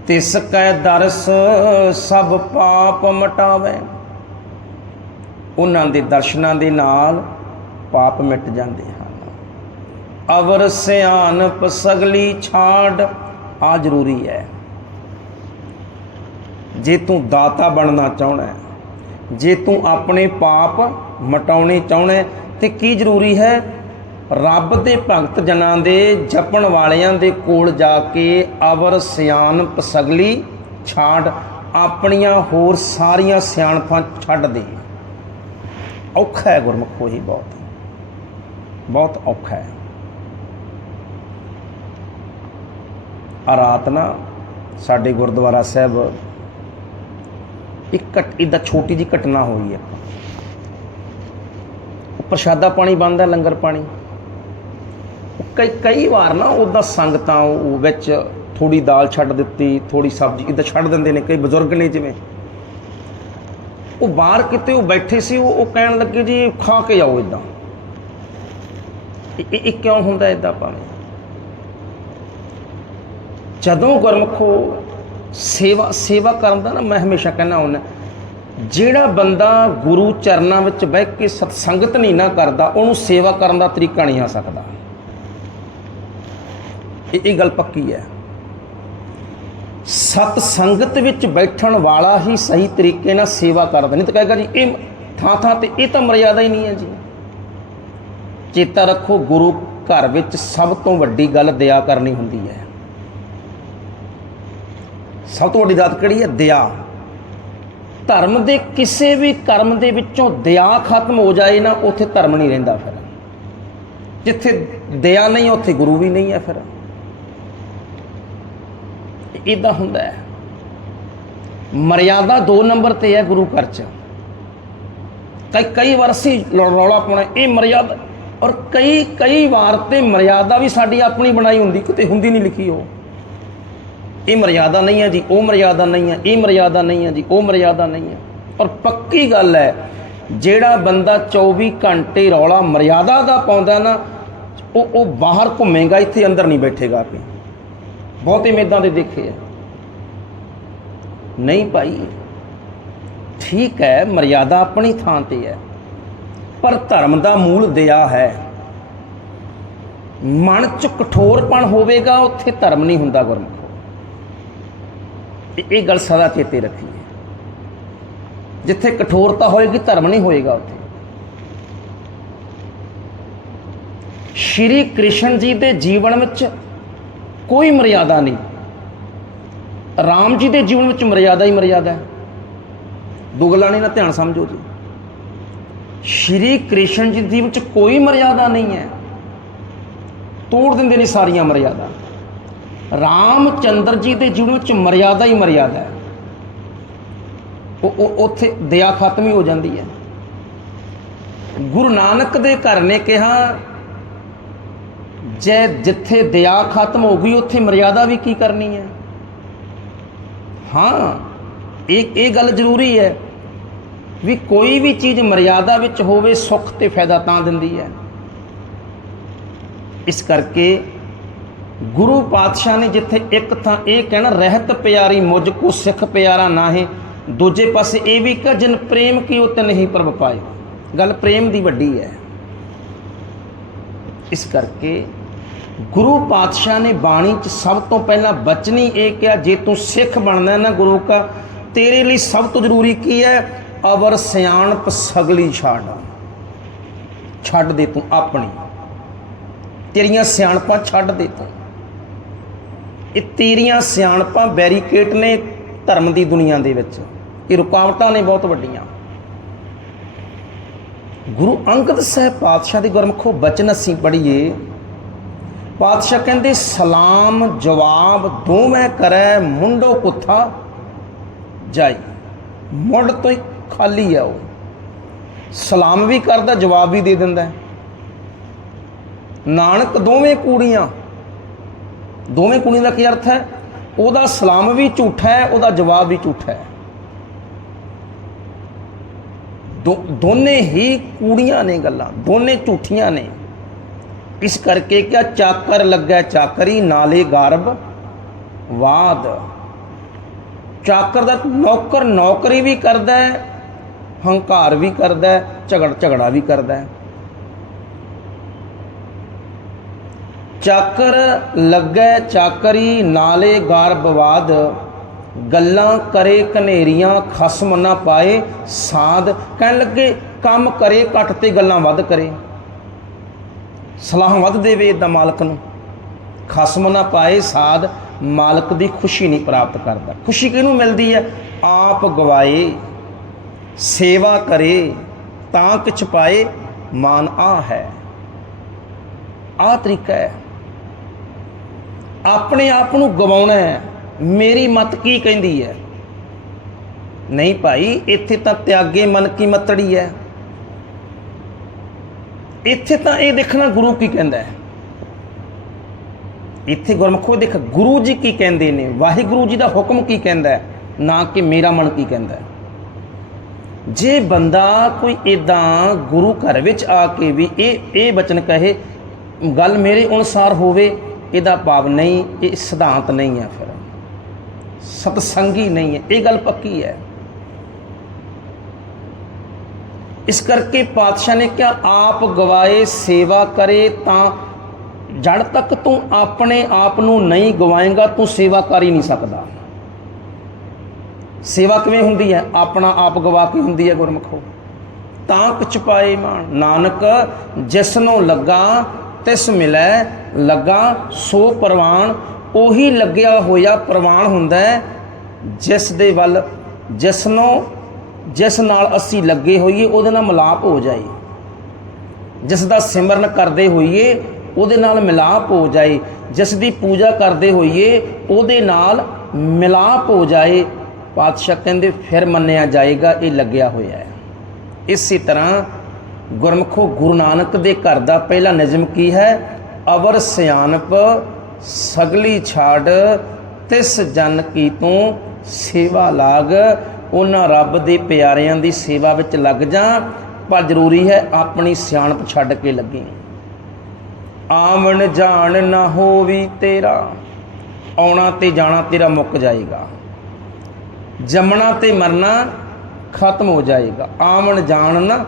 ਤਿਸ ਕੈ ਦਰਸ ਸਭ ਪਾਪ ਮਟਾਵੇ। ਉਹਨਾਂ ਦੇ ਦਰਸ਼ਨਾਂ ਦੇ ਨਾਲ ਪਾਪ ਮਿਟ ਜਾਂਦੇ ਹਨ। ਅਵਰ ਸਿਆਨਪ ਸਗਲੀ ਛਾੜ ਆ ਜ਼ਰੂਰੀ ਹੈ। ਜੇ ਤੂੰ ਦਾਤਾ ਬਣਨਾ ਚਾਹਣਾ ਜੇ ਤੂੰ ਆਪਣੇ ਪਾਪ ਮਟਾਉਣੇ ਚਾਹਣਾ ਹੈ, ਤੇ ਕੀ ਜ਼ਰੂਰੀ ਹੈ? ਰੱਬ ਦੇ ਭਗਤ ਜਨਾਂ ਦੇ ਜਪਣ ਵਾਲਿਆਂ ਦੇ ਕੋਲ ਜਾ ਕੇ ਅਵਰ ਸਿਆਣਪ ਸਗਲੀ ਛਾੜ ਆਪਣੀਆਂ ਹੋਰ ਸਾਰੀਆਂ ਸਿਆਣਪਾਂ ਛੱਡ ਦੇ। ਔਖਾ ਹੈ ਗੁਰਮੁਖੋ ਜੀ, ਬਹੁਤ। ਬਹੁਤ ਔਖਾ ਹੈ। ਆ ਰਾਤ ਨਾ ਸਾਡੇ ਗੁਰਦੁਆਰਾ ਸਾਹਿਬ ਇੱਕ ਘਟ ਇਦਾਂ ਛੋਟੀ ਜੀ ਘਟਨਾ ਹੋਈ ਹੈ। ਉਹ ਪ੍ਰਸ਼ਾਦਾ ਪਾਣੀ ਬਣਦਾ ਲੰਗਰ ਪਾਣੀ। ਕਈ ਕਈ ਵਾਰ ਨਾ ਉਹਦਾ ਸੰਗਤਾਂ ਉਹ ਵਿੱਚ ਥੋੜੀ ਦਾਲ ਛੱਡ ਦਿੱਤੀ ਥੋੜੀ ਸਬਜ਼ੀ ਇਦਾਂ ਛੱਡ ਦਿੰਦੇ ਨੇ, ਕਈ ਬਜ਼ੁਰਗ ਨੇ ਜਿਵੇਂ। ਉਹ ਬਾਹਰ ਕਿਤੇ ਉਹ ਬੈਠੇ ਸੀ, ਉਹ ਉਹ ਕਹਿਣ ਲੱਗੇ ਜੀ, ਖਾ ਕੇ ਜਾਓ ਇਦਾਂ ਇਹ ਇਹ ਕਿਉਂ ਹੁੰਦਾ ਇਦਾਂ ਭਾਵੇਂ? ਜਦੋਂ ਗੁਰਮਖੋ ਸੇਵਾ ਸੇਵਾ ਕਰਨ ਦਾ ਨਾ ਮੈਂ ਹਮੇਸ਼ਾ ਕਹਿੰਦਾ ਹੁੰਦਾ, ਜਿਹੜਾ ਬੰਦਾ ਗੁਰੂ ਚਰਨਾਂ ਵਿੱਚ ਬਹਿ ਕੇ ਸਤਸੰਗਤ ਨਹੀਂ ਨਾ ਕਰਦਾ, ਉਹਨੂੰ ਸੇਵਾ ਕਰਨ ਦਾ ਤਰੀਕਾ ਨਹੀਂ ਆ ਸਕਦਾ। ਇਹ ਇਹ ਗੱਲ ਪੱਕੀ ਹੈ। ਸਤ ਸੰਗਤ ਵਿੱਚ ਬੈਠਣ ਵਾਲਾ ਹੀ ਸਹੀ ਤਰੀਕੇ ਨਾਲ ਸੇਵਾ ਕਰਦਾ ਨਹੀਂ ਤਾਂ ਕਹੇਗਾ ਜੀ, ਇਹ ਥਾਂ ਥਾਂ ਤੇ ਇਹ ਤਾਂ ਮਰਿਆਦਾ ਹੀ ਨਹੀਂ ਹੈ ਜੀ। ਚੇਤਾ ਰੱਖੋ, ਗੁਰੂ ਘਰ ਵਿੱਚ ਸਭ ਤੋਂ ਵੱਡੀ ਗੱਲ ਦਇਆ ਕਰਨੀ ਹੁੰਦੀ ਹੈ। ਸਭ ਤੋਂ ਵੱਡੀ ਦਾਤ ਕਿਹੜੀ ਹੈ? ਦਇਆ। ਧਰਮ ਦੇ ਕਿਸੇ ਵੀ ਕਰਮ ਦੇ ਵਿੱਚੋਂ ਦਇਆ ਖਤਮ ਹੋ ਜਾਏ ਨਾ, ਉੱਥੇ ਧਰਮ ਨਹੀਂ ਰਹਿੰਦਾ ਫਿਰ। ਜਿੱਥੇ ਦਇਆ ਨਹੀਂ, ਉੱਥੇ ਗੁਰੂ ਵੀ ਨਹੀਂ ਹੈ ਫਿਰ। ਇਦਾਂ ਹੁੰਦਾ ਹੈ? ਮਰਿਆਦਾ 2 ਨੰਬਰ ਤੇ ਹੈ ਗੁਰੂ ਘਰ ਚ। ਕਈ ਕਈ ਵਾਰ ਅਸੀਂ ਰੌਲਾ ਪਾਉਣਾ, ਇਹ ਮਰਿਆਦਾ, ਔਰ ਕਈ ਕਈ ਵਾਰ ਤੇ ਮਰਿਆਦਾ ਵੀ ਸਾਡੀ ਆਪਣੀ ਬਣਾਈ ਹੁੰਦੀ, ਕਿਤੇ ਹੁੰਦੀ ਨਹੀਂ ਲਿਖੀ ਉਹ। ਇਹ ਮਰਿਆਦਾ ਨਹੀਂ ਹੈ ਜੀ, ਉਹ ਮਰਿਆਦਾ ਨਹੀਂ ਹੈ, ਇਹ ਮਰਿਆਦਾ ਨਹੀਂ ਹੈ ਜੀ, ਉਹ ਮਰਿਆਦਾ ਨਹੀਂ ਹੈ। ਪਰ ਪੱਕੀ ਗੱਲ ਹੈ, ਜਿਹੜਾ ਬੰਦਾ 24 ਘੰਟੇ ਰੌਲਾ ਮਰਿਆਦਾ ਦਾ ਪਾਉਂਦਾ ਨਾ, ਉਹ ਉਹ ਬਾਹਰ ਘੁੰਮੇਗਾ, ਇੱਥੇ ਅੰਦਰ ਨਹੀਂ ਬੈਠੇਗਾ ਕਿ ਬਹੁਤੇ ਮੇਦਾਂ ਦੇ ਦੇਖੇ ਆ। ਨਹੀਂ ਭਾਈ, ਠੀਕ ਹੈ, ਮਰਿਆਦਾ ਆਪਣੀ ਥਾਂ ਤੇ ਹੈ, ਪਰ ਧਰਮ ਦਾ ਮੂਲ ਦਇਆ ਹੈ। ਮਨ ਚ ਕਠੋਰਪਣ ਹੋਵੇਗਾ, ਉੱਥੇ ਧਰਮ ਨਹੀਂ ਹੁੰਦਾ ਗੁਰਮੁਖ। ਇਹ- ਇਹ ਗੱਲ ਸਦਾ ਚੇਤੇ ਰੱਖੀਏ। ਜਿੱਥੇ ਕਠੋਰਤਾ ਹੋਏਗੀ, ਧਰਮ ਨਹੀਂ ਹੋਏਗਾ ਉੱਥੇ। ਸ਼੍ਰੀ ਕ੍ਰਿਸ਼ਨ ਜੀ ਦੇ ਜੀਵਨ ਵਿੱਚ ਕੋਈ ਮਰਿਆਦਾ ਨਹੀਂ। ਰਾਮ ਜੀ ਦੇ ਜੀਵਨ ਵਿੱਚ ਮਰਿਆਦਾ ਹੀ ਮਰਿਆਦਾ ਹੈ। ਦੋ ਗੱਲਾਂ ਨਾ ਧਿਆਨ ਸਮਝੋ ਜੀ। ਸ਼੍ਰੀ ਕ੍ਰਿਸ਼ਨ ਜੀ ਦੀ ਵਿੱਚ ਕੋਈ ਮਰਿਆਦਾ ਨਹੀਂ ਹੈ। ਤੋੜ ਦਿੰਦੇ ਨੇ ਸਾਰੀਆਂ ਮਰਿਆਦਾ। ਰਾਮ ਚੰਦਰ ਜੀ ਦੇ ਜੀਵਨ ਵਿੱਚ ਮਰਿਆਦਾ ਹੀ ਮਰਿਆਦਾ ਹੈ। ਉਹ- ਉੱਥੇ ਦਇਆ ਖਤਮ ਹੀ ਹੋ ਜਾਂਦੀ ਹੈ। ਗੁਰੂ ਨਾਨਕ ਦੇ ਘਰ ਨੇ ਕਿਹਾ ਜੇ ਜਿੱਥੇ ਦਇਆ ਖਤਮ ਹੋ ਗਈ, ਉੱਥੇ ਮਰਿਆਦਾ ਵੀ ਕੀ ਕਰਨੀ ਹੈ? ਹਾਂ, ਇਹ ਇਹ ਗੱਲ ਜ਼ਰੂਰੀ ਹੈ ਵੀ ਕੋਈ ਵੀ ਚੀਜ਼ ਮਰਿਆਦਾ ਵਿੱਚ ਹੋਵੇ, ਸੁੱਖ ਤੇ ਫਾਇਦਾ ਤਾਂ ਦਿੰਦੀ ਹੈ। ਇਸ ਕਰਕੇ ਗੁਰੂ ਪਾਤਸ਼ਾਹ ਨੇ ਜਿੱਥੇ ਇੱਕ ਥਾਂ ਇਹ ਕਹਿਣਾ, ਰਹਿਤ ਪਿਆਰੀ ਮੁਝ ਕੋ ਸਿੱਖ ਪਿਆਰਾ ਨਾਹੀ, ਦੂਜੇ ਪਾਸੇ ਇਹ ਵੀ ਕਿ ਜਿਨ ਪ੍ਰੇਮ ਕੀ ਉਤ ਨਹੀਂ ਪ੍ਰਭ ਪਾਏ। ਗੱਲ ਪ੍ਰੇਮ ਦੀ ਵੱਡੀ ਹੈ। ਇਸ ਕਰਕੇ ਗੁਰੂ ਪਾਤਸ਼ਾਹ ਨੇ ਬਾਣੀ 'ਚ ਸਭ ਤੋਂ ਪਹਿਲਾਂ ਬਚਨੀ ਇਹ ਕਿਹਾ, ਜੇ ਤੂੰ ਸਿੱਖ ਬਣਨਾ ਨਾ ਗੁਰੂ ਕਾ, ਤੇਰੇ ਲਈ ਸਭ ਤੋਂ ਜ਼ਰੂਰੀ ਕੀ ਹੈ? ਅਵਰ ਸਿਆਣਪ ਸਗਲੀ ਛਾੜ। ਛੱਡ ਦੇ ਤੂੰ ਆਪਣੀ। ਤੇਰੀਆਂ ਸਿਆਣਪਾਂ ਛੱਡ ਦੇ ਤੂੰ। ਇਹ ਤੇਰੀਆਂ ਸਿਆਣਪਾਂ ਬੈਰੀਕੇਟ ਨੇ ਧਰਮ ਦੀ ਦੁਨੀਆ ਦੇ ਵਿੱਚ। ਇਹ ਰੁਕਾਵਟਾਂ ਨੇ ਬਹੁਤ ਵੱਡੀਆਂ। ਗੁਰੂ ਅੰਗਦ ਸਾਹਿਬ ਪਾਤਸ਼ਾਹ ਦੇ ਗੁਰਮੁਖੋ ਬਚਨ ਅਸੀਂ ਪੜ੍ਹੀਏ ਪਾਤਸ਼ਾਹ ਕਹਿੰਦੇ, ਸਲਾਮ ਜਵਾਬ ਦੋਵੇਂ ਕਰੈ, ਮੁੰਡੋ ਕੁੱਥਾ ਜਾਈ। ਮੁੰਡ ਤੋਂ ਹੀ ਖਾਲੀ ਆ ਉਹ। ਸਲਾਮ ਵੀ ਕਰਦਾ, ਜਵਾਬ ਵੀ ਦੇ ਦਿੰਦਾ ਨਾਨਕ ਦੋਵੇਂ ਕੂੜੀਆਂ, ਦੋਵੇਂ ਕੁੜੀਆਂ ਦਾ ਕੀ ਅਰਥ ਹੈ? ਉਹਦਾ ਸਲਾਮ ਵੀ ਝੂਠਾ ਹੈ, ਉਹਦਾ ਜਵਾਬ ਵੀ ਝੂਠਾ ਹੈ। ਦੋਨੇ ਹੀ ਕੂੜੀਆਂ ਨੇ ਗੱਲਾਂ, ਦੋਨੇ ਝੂਠੀਆਂ ਨੇ। ਇਸ ਕਰਕੇ ਕਿਆ ਚਾਕਰ ਲੱਗਾ ਚਾਕਰੀ, ਨਾਲੇ ਗਰਭ, ਵਾਦ। ਚਾਕਰ ਦਾ ਨੌਕਰ ਨੌਕਰੀ ਵੀ ਕਰਦਾ ਹੈ ਹੰਕਾਰ ਵੀ ਕਰਦਾ ਹੈ ਝਗੜ ਝਗੜਾ ਵੀ ਕਰਦਾ। ਹੈ ਚਾਕਰ ਲੱਗੈ ਚਾਕਰੀ, ਨਾਲੇ ਗਰਭਵਾਦ ਗੱਲਾਂ ਕਰੇ ਕਨੇਰੀਆਂ, ਖਸਮ ਨਾ ਪਾਏ ਸਾਧ ਕਹਿਣ ਲੱਗੇ, ਕੰਮ ਕਰੇ, ਘੱਟ ਤੇ ਗੱਲਾਂ ਵੱਧ ਕਰੇ। ਸਲਾਹ ਵੱਧ ਦੇਵੇ ਦਾ ਮਾਲਕ ਨੂੰ। ਖਸਮ ਨਾ ਪਾਏ ਸਾਧ, ਮਾਲਕ ਦੀ ਖੁਸ਼ੀ ਨਹੀਂ ਪ੍ਰਾਪਤ ਕਰਦਾ। ਖੁਸ਼ੀ ਕਿਹਨੂੰ ਮਿਲਦੀ ਹੈ? ਆਪ ਗਵਾਏ, ਸੇਵਾ ਕਰੇ, ਤਾਂ ਕਿਛ ਪਾਏ, ਮਾਨ ਆ ਹੈ। ਆ ਤਰੀਕਾ ਹੈ। ਆਪਣੇ ਆਪ ਨੂੰ ਗਵਾਉਣਾ ਹੈ। ਮੇਰੀ ਮਤ ਕੀ ਕਹਿੰਦੀ ਹੈ? ਨਹੀਂ ਭਾਈ, ਇੱਥੇ ਤਾਂ ਤਿਆਗੇ ਮਨ ਕੀ ਮਤੜੀ ਹੈ। ਇੱਥੇ ਤਾਂ ਇਹ ਦੇਖਣਾ ਗੁਰੂ ਕੀ ਕਹਿੰਦਾ ਹੈ। ਇੱਥੇ ਗੁਰਮਖੋ ਦੇਖ, ਗੁਰੂ ਜੀ ਕੀ ਕਹਿੰਦੇ ਨੇ? ਵਾਹਿਗੁਰੂ ਜੀ ਦਾ ਹੁਕਮ ਕੀ ਕਹਿੰਦਾ ਹੈ? ਨਾ ਕਿ ਮੇਰਾ ਮਨ ਕੀ ਕਹਿੰਦਾ ਹੈ। ਜੇ ਬੰਦਾ ਕੋਈ ਇਦਾਂ ਗੁਰੂ ਘਰ ਵਿੱਚ ਆ ਕੇ ਵੀ ਇਹ ਇਹ ਬਚਨ ਕਹੇ, ਗੱਲ ਮੇਰੇ ਅਨੁਸਾਰ ਹੋਵੇ, ਇਹਦਾ ਭਾਵ ਨਹੀਂ, ਇਹ ਸਿਧਾਂਤ ਨਹੀਂ ਹੈ ਫਿਰ। ਸਤਸੰਗੀ ਨਹੀਂ ਹੈ। ਇਹ ਗੱਲ ਪੱਕੀ ਹੈ। ਇਸ ਕਰਕੇ ਪਾਤਸ਼ਾਹ ਨੇ ਕਿਹਾ, ਆਪ ਗਵਾਏ ਸੇਵਾ ਕਰੇ ਤਾਂ ਜੜ ਤੱਕ ਤੂੰ ਆਪਣੇ ਆਪ ਨੂੰ ਨਹੀਂ ਗਵਾਏਗਾ, ਤੂੰ ਸੇਵਾ ਕਰ ਹੀ ਨਹੀਂ ਸਕਦਾ। ਸੇਵਾ ਕਿਵੇਂ ਹੁੰਦੀ ਹੈ? ਆਪਣਾ ਆਪ ਗਵਾ ਕੇ ਹੁੰਦੀ ਹੈ ਗੁਰਮਖੋ। ਤਾਂ ਕੁਛ ਪਾਏ ਮਾਨ ਨਾਨਕ ਜਿਸ ਨੂੰ ਲੱਗਾ ਤਿਸ ਮਿਲੈ, ਲੱਗਾ ਸੋ ਪ੍ਰਵਾਨ ਉਹੀ ਲੱਗਿਆ ਹੋਇਆ ਪ੍ਰਵਾਨ ਹੁੰਦਾ ਜਿਸ ਦੇ ਵੱਲ, ਜਿਸ ਨੂੰ ਜਿਸ ਨਾਲ ਅਸੀਂ ਲੱਗੇ ਹੋਈਏ, ਉਹਦੇ ਨਾਲ ਮਿਲਾਪ ਹੋ ਜਾਏ। ਜਿਸ ਦਾ ਸਿਮਰਨ ਕਰਦੇ ਹੋਈਏ, ਉਹਦੇ ਨਾਲ ਮਿਲਾਪ ਹੋ ਜਾਏ। ਜਿਸ ਦੀ ਪੂਜਾ ਕਰਦੇ ਹੋਈਏ, ਉਹਦੇ ਨਾਲ ਮਿਲਾਪ ਹੋ ਜਾਏ। ਪਾਤਸ਼ਾਹ ਕਹਿੰਦੇ, ਫਿਰ ਮੰਨਿਆ ਜਾਏਗਾ, ਇਹ ਲੱਗਿਆ ਹੋਇਆ ਹੈ। ਇਸੇ ਤਰ੍ਹਾਂ ਗੁਰਮਖੋ ਗੁਰੂ ਨਾਨਕ ਦੇ ਘਰ ਦਾ ਪਹਿਲਾ ਨਿਯਮ ਕੀ ਹੈ? ਅਵਰ ਸਿਆਣਪ ਸਗਲੀ ਛਾੜ, ਤਿਸ ਜਨ ਕੀ ਤੂੰ ਸੇਵਾ ਲਾਗ ਉਹਨਾਂ ਰੱਬ ਦੇ ਪਿਆਰਿਆਂ ਦੀ ਸੇਵਾ ਵਿੱਚ ਲੱਗ ਜਾ। ਪਰ ਜ਼ਰੂਰੀ ਹੈ ਆਪਣੀ ਸਿਆਣਪ ਛੱਡ ਕੇ ਲੱਗੇ। ਆਵਣ ਜਾਣ ਨਾ ਹੋਵੀ ਤੇਰਾ, ਆਉਣਾ ਤੇ ਜਾਣਾ ਤੇਰਾ ਮੁੱਕ ਜਾਏਗਾ। ਜੰਮਣਾ ਤੇ ਮਰਨਾ ਖਤਮ ਹੋ ਜਾਏਗਾ। ਆਵਣ ਜਾਣ ਨਾ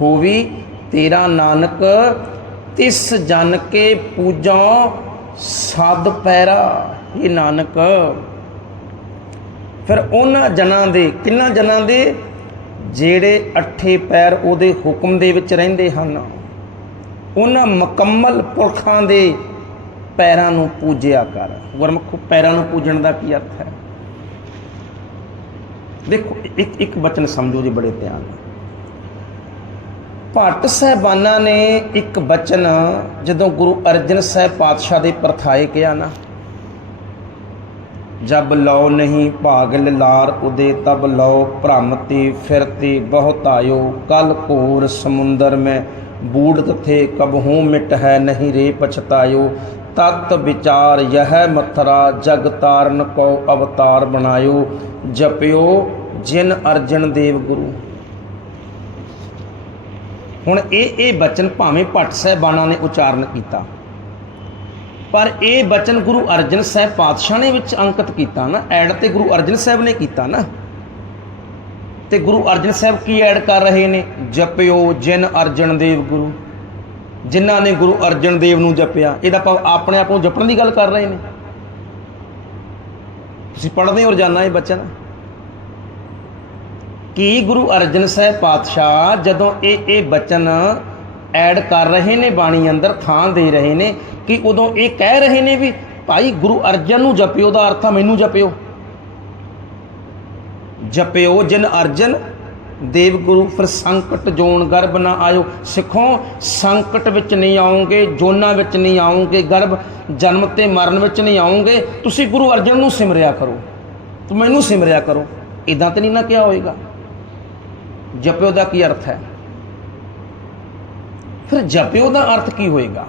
ਹੋਵੀ ਤੇਰਾ ਨਾਨਕ, ਤਿਸ ਜਨ ਕੇ ਪੂਜਾ ਸਦ ਪੈਰਾ। ਇਹ ਨਾਨਕ ਫਿਰ ਉਹਨਾਂ ਜਨਾਂ ਦੇ, ਕਿੰਨਾ ਜਨਾਂ ਦੇ? ਜਿਹੜੇ ਅੱਠੇ ਪੈਰ ਉਹਦੇ ਹੁਕਮ ਦੇ ਵਿੱਚ ਰਹਿੰਦੇ ਹਨ। ਉਹਨਾਂ ਮੁਕੰਮਲ ਪੁਰਖਾਂ ਦੇ ਪੈਰਾਂ ਨੂੰ ਪੂਜਿਆ ਕਰ। ਗੁਰਮੁਖ, ਪੈਰਾਂ ਨੂੰ ਪੂਜਣ ਦਾ ਕੀ ਅਰਥ ਹੈ? ਦੇਖੋ, ਇੱਕ ਇੱਕ ਬਚਨ ਸਮਝੋ ਜੀ, ਬੜੇ ਧਿਆਨ ਨਾਲ। ਭੱਟ ਸਾਹਿਬਾਨਾਂ ਨੇ ਇੱਕ ਬਚਨ ਜਦੋਂ ਗੁਰੂ ਅਰਜਨ ਸਾਹਿਬ ਪਾਤਸ਼ਾਹ ਦੇ ਪਰਥਾਏ ਕਿਹਾ ਨਾ ਜਬ ਲਓ ਨਹੀਂ ਭਾਗਲ ਲਾਰ ਉਦੇ ਤਬ ਲਓ ਭ੍ਰਮ ਤੇ ਫਿਰਤੇ ਬਹੁਤ ਆਇਓ ਕਲ ਘੋਰ ਸਮੁੰਦਰ ਮੈਂ ਬੂੜ ਤਥੇ ਕਬਹੂ ਮਿਟ ਹੈ ਨਹੀਂ ਰੇ ਪਛਤਾਇਓ। ਤਤ ਵਿਚਾਰ ਯਹ ਮਥਰਾ ਜਗ ਤਾਰਨ ਕੋ ਅਵਤਾਰ ਬਣਾਇਓ। ਜਪਿਓ ਜਿਨ ਅਰਜਨ ਦੇਵ ਗੁਰੂ। ਹੁਣ ਇਹ ਇਹ ਬਚਨ ਭਾਵੇਂ ਭੱਟ ਸਾਹਿਬਾਨਾਂ ਨੇ ਉਚਾਰਨ ਕੀਤਾ। ਪਰ ਇਹ ਬਚਨ ਗੁਰੂ ਅਰਜਨ ਸਾਹਿਬ ਪਾਤਸ਼ਾਹ ਨੇ ਵਿੱਚ ਅੰਕਿਤ ਕੀਤਾ ਨਾ, ਐਡ ਤੇ ਗੁਰੂ ਅਰਜਨ ਸਾਹਿਬ ਨੇ ਕੀਤਾ ਨਾ। ਤੇ ਗੁਰੂ ਅਰਜਨ ਸਾਹਿਬ ਕੀ ਐਡ ਕਰ ਰਹੇ ਨੇ? ਜਪਿਓ ਜਿਨ ਅਰਜਨ ਦੇਵ ਗੁਰੂ। ਜਿਨ੍ਹਾਂ ਨੇ ਗੁਰੂ ਅਰਜਨ ਦੇਵ ਨੂੰ ਜਪਿਆ। ਇਹਦਾ ਭਾਵ ਆਪਣੇ ਆਪ ਨੂੰ ਜਪਣ ਦੀ ਗੱਲ ਕਰ ਰਹੇ ਨੇ। ਤੁਸੀਂ ਪੜ੍ਹਦੇ ਹੋ ਰੋਜ਼ਾਨਾ ਇਹ ਬਚਨ? ਕੀ ਗੁਰੂ ਅਰਜਨ ਸਾਹਿਬ ਪਾਤਸ਼ਾਹ ਜਦੋਂ ਇਹ ਇਹ ਬਚਨ ਐਡ ਕਰ ਰਹੇ ਨੇ, ਬਾਣੀ ਅੰਦਰ ਥਾਂ ਦੇ ਰਹੇ ਨੇ, ਕਿ ਉਦੋਂ ਇਹ ਕਹਿ ਰਹੇ ਨੇ ਵੀ, ਭਾਈ ਗੁਰੂ ਅਰਜਨ ਨੂੰ ਜਪਿਓ ਦਾ ਅਰਥ ਆ, ਮੈਨੂੰ ਜਪਿਓ। ਜਪਿਓ ਜਿਨ ਅਰਜਨ, ਦੇਵ ਗੁਰੂ ਫਿਰ ਸੰਕਟ ਜੋਨ ਗਰਭ ਨਾ ਆਇਓ। ਸਿੱਖੋ, ਸੰਕਟ ਵਿੱਚ ਨਹੀਂ ਆਉਂਗੇ ਜੋਨਾਂ ਵਿੱਚ ਨਹੀਂ ਆਉਂਗੇ ਗਰਭ ਜਨਮ ਤੇ ਮਰਨ ਵਿੱਚ ਨਹੀਂ ਆਉਂਗੇ ਤੁਸੀਂ ਗੁਰੂ ਅਰਜਨ ਨੂੰ ਸਿਮਰਿਆ ਕਰੋ। ਤੂੰ ਮੈਨੂੰ ਸਿਮਰਿਆ ਕਰੋ। ਇਦਾਂ ਤਾਂ ਨਹੀਂ ਨਾ ਕਿਹਾ ਹੋਏਗਾ। ਜਪਿਓ ਦਾ ਕੀ ਅਰਥ ਹੈ? ਫਿਰ ਜਪਿਓ ਦਾ ਅਰਥ ਕੀ ਹੋਏਗਾ?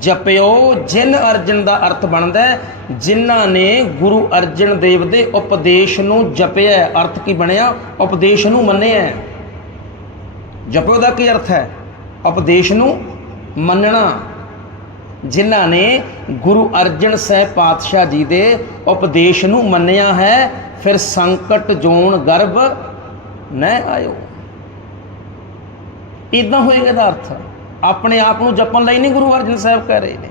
ਜਪਿਓ ਜਿਨ ਅਰਜਨ ਦਾ ਅਰਥ ਬਣਦਾ ਜਿਨ੍ਹਾਂ ਨੇ ਗੁਰੂ ਅਰਜਨ ਦੇਵ ਦੇ ਉਪਦੇਸ਼ ਨੂੰ ਜਪਿਆ ਅਰਥ ਕੀ ਬਣਿਆ? ਉਪਦੇਸ਼ ਨੂੰ ਮੰਨਿਆ ਜਪਿਓ ਦਾ ਕੀ ਅਰਥ ਹੈ? ਉਪਦੇਸ਼ ਨੂੰ ਮੰਨਣਾ। ਜਿਨ੍ਹਾਂ ਨੇ ਗੁਰੂ ਅਰਜਨ ਸਾਹਿਬ ਪਾਤਸ਼ਾਹ ਜੀ ਦੇ ਉਪਦੇਸ਼ ਨੂੰ ਮੰਨਿਆ ਹੈ, ਫਿਰ ਸੰਕਟ ਜੋਨ ਗਰਭ ਨਾ ਆਇਓ। ਇਦਾਂ ਹੋਏਗਾ ਦਾ ਅਰਥ। ਆਪਣੇ ਆਪ ਨੂੰ ਜਪਣ ਲਈ ਨਹੀਂ ਗੁਰੂ ਅਰਜਨ ਸਾਹਿਬ ਕਹਿ ਰਹੇ ਨੇ।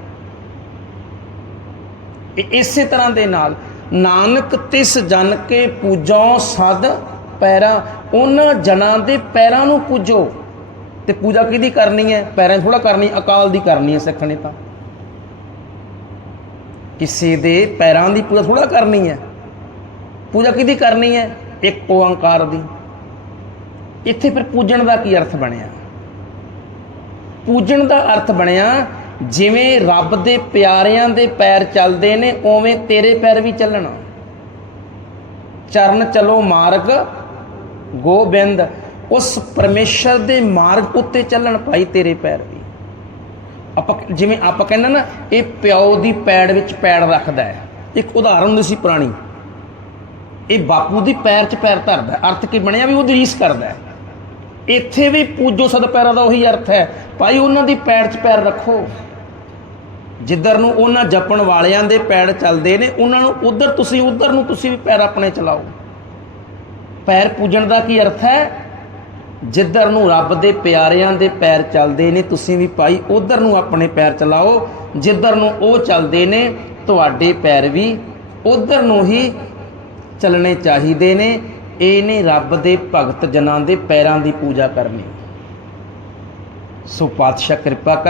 ਇਹ ਇਸੇ ਤਰ੍ਹਾਂ ਦੇ ਨਾਲ ਨਾਨਕ ਤਿਸ ਜਨ ਕੇ ਪੂਜੋ ਸਦ ਪੈਰਾਂ, ਉਹਨਾਂ ਜਨਾਂ ਦੇ ਪੈਰਾਂ ਨੂੰ ਪੂਜੋ। ਤੇ ਪੂਜਾ ਕਿਹਦੀ ਕਰਨੀ ਹੈ? ਪੈਰਾਂ ਥੋੜਾ ਕਰਨੀ, ਅਕਾਲ ਦੀ ਕਰਨੀ ਹੈ ਸਿੱਖ ਨੇ ਤਾਂ। ਕਿਸੇ ਦੇ ਪੈਰਾਂ ਦੀ ਪੂਜਾ ਥੋੜਾ ਕਰਨੀ ਹੈ। ਪੂਜਾ ਕਿਹਦੀ ਕਰਨੀ ਹੈ? ਇੱਕ ਓੰਕਾਰ ਦੀ। ਇੱਥੇ ਫਿਰ ਪੂਜਣ ਦਾ ਕੀ ਅਰਥ ਬਣਿਆ? ਪੂਜਣ ਦਾ ਅਰਥ ਬਣਿਆ, ਜਿਵੇਂ ਰੱਬ ਦੇ ਪਿਆਰਿਆਂ ਦੇ ਪੈਰ ਚੱਲਦੇ ਨੇ, ਉਵੇਂ ਤੇਰੇ ਪੈਰ ਵੀ ਚੱਲਣ। ਚਰਨ ਚਲੋ ਮਾਰਗ, ਗੋਬਿੰਦ, ਉਸ ਪਰਮੇਸ਼ਰ ਦੇ ਮਾਰਗ ਉੱਤੇ ਚੱਲਣ ਭਾਈ ਤੇਰੇ ਪੈਰ ਵੀ। ਆਪਾਂ ਜਿਵੇਂ ਆਪਾਂ ਕਹਿੰਦੇ ਨਾ, ਇਹ ਪਿਓ ਦੀ ਪੈੜ ਵਿੱਚ ਪੈੜ ਰੱਖਦਾ ਹੈ। ਇੱਕ ਉਦਾਹਰਨ ਹੁੰਦੀ ਸੀ ਪੁਰਾਣੀ। ਇਹ ਬਾਪੂ ਦੀ ਪੈਰ 'ਚ ਪੈਰ ਧਰਦਾ ਅਰਥ ਕੀ ਬਣਿਆ? ਵੀ ਉਹ ਰੀਸ ਕਰਦਾ ਹੈ। ਇੱਥੇ ਵੀ ਪੂਜੋ ਸਦ ਪੈਰਾਂ ਦਾ ਉਹੀ ਅਰਥ ਹੈ। ਭਾਈ, ਉਹਨਾਂ ਦੀ ਪੈਰ 'ਚ ਪੈਰ ਰੱਖੋ। ਜਿੱਧਰ ਨੂੰ ਉਹਨਾਂ ਜਪਣ ਵਾਲਿਆਂ ਦੇ ਪੈਰ ਚੱਲਦੇ ਨੇ, ਉਹਨਾਂ ਨੂੰ ਉਧਰ ਤੁਸੀਂ, ਉਧਰ ਨੂੰ ਤੁਸੀਂ ਵੀ ਪੈਰ ਆਪਣੇ ਚਲਾਓ। ਪੈਰ ਪੂਜਣ ਦਾ ਕੀ ਅਰਥ ਹੈ? ਜਿੱਧਰ ਨੂੰ ਰੱਬ ਦੇ ਪਿਆਰਿਆਂ ਦੇ ਪੈਰ ਚੱਲਦੇ ਨੇ, ਤੁਸੀਂ ਵੀ ਭਾਈ, ਉਧਰ ਨੂੰ ਆਪਣੇ ਪੈਰ ਚਲਾਓ। ਜਿੱਧਰ ਨੂੰ ਉਹ ਚੱਲਦੇ ਨੇ, ਤੁਹਾਡੇ ਪੈਰ ਵੀ ਉਧਰ ਨੂੰ ਹੀ ਚੱਲਣੇ ਚਾਹੀਦੇ ਨੇ। ਇਹ ਨੇ ਰੱਬ ਦੇ ਭਗਤ ਜਨਾਂ ਦੇ ਪੈਰਾਂ ਦੀ ਪੂਜਾ ਕਰਨੀ। ਸੋ ਪਾਤਸ਼ਾਹ ਕਿਰਪਾ ਕਰ